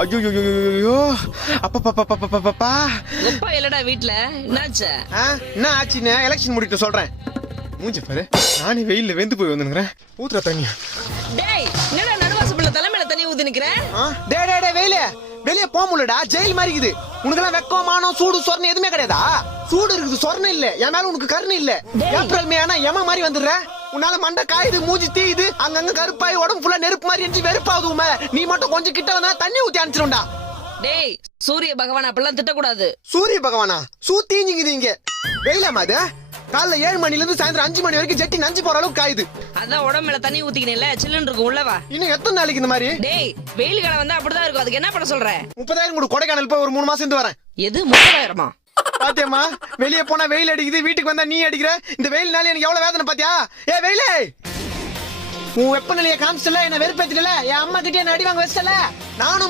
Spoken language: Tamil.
ஐயோ அப்பா எப்பா இல்லடா வீட்ல என்னாச்சு? என்ன ஆச்சுன்னு எலெக்ஷன் முடிட்டு சொல்றேன். மூஞ்சி பாரு, நானே வெயில்ல வெந்து போய் வந்துக்கிறேன். ஊத்துற தண்ணியா? டேய் என்னடா நடுவாசப்பள்ள தலைமையில தண்ணி ஊத்தி நிக்கிற? டே வெயில வெளிய போக முடியலடா, ஜெயில் மாதிரி இருக்குது. உனக்கெல்லாம் வெக்கம் மானம் சூடு சொரணை எதுவுமே கிடையாதா? சூடு இருக்குது, சொரணை இல்ல. என் மேல உனக்கு கருணை இல்ல. ஏப்ரல் மே ஆனா எம மாதிரி வந்துடுற. உன்னால மண்டை காயுது, மூஞ்சி தீயுது, அங்கங்க கருப்பாய் உடம்பு ஃபுல்லா நெருப்பு மாதிரி எரிஞ்சு வெறுப்பாகுதுமே. நீ மட்டும் கொஞ்சம் கிட்ட வந்தா தண்ணி ஊத்தி அனுப்பிச்சிருண்டா. டேய் சூரிய பகவான் அப்பெல்லாம் திட்டக்கூடாது. சூரிய பகவானா? சூத்தீஞ்சிங்குது இங்க. வெயிலாமா அது? காலைல 7 மணில இருந்து சாயந்தரம் 5 மணி வரைக்கும் ஜெட்டி நஞ்சு போற அளவுக்கு காயுது. அதான் உடம்பு மேல தண்ணி ஊத்திக்கினேல, சில்லுன்னு இருக்கும் உள்ளவா. இன்னும் எத்தனை நாளைக்கு இந்த மாதிரி? டேய் வெயில் காலம் வந்தா அப்படிதான் இருக்கும். அதுக்கு என்ன பண்ண சொல்ற? 30,000 கூட கொடைக்கானல் போய் ஒரு 3 மாசம் இருந்து வரேன். எது 30,000மா? பாத்தியம்மா, வெளியே போனா வெயில் அடிக்குது, வீட்டுக்கு வந்தா நீ அடிக்கிற. இந்த வெயில்னால எனக்கு எவ்வளவு வேதனை பாத்தியா? ஏ வெயிலே, உன் வெப்பநிலையை காமிச்சல, என்ன வெறுப்பேத்தில, என் அம்மா கிட்டே என்ன அடி வாங்க வச்சல. நானும்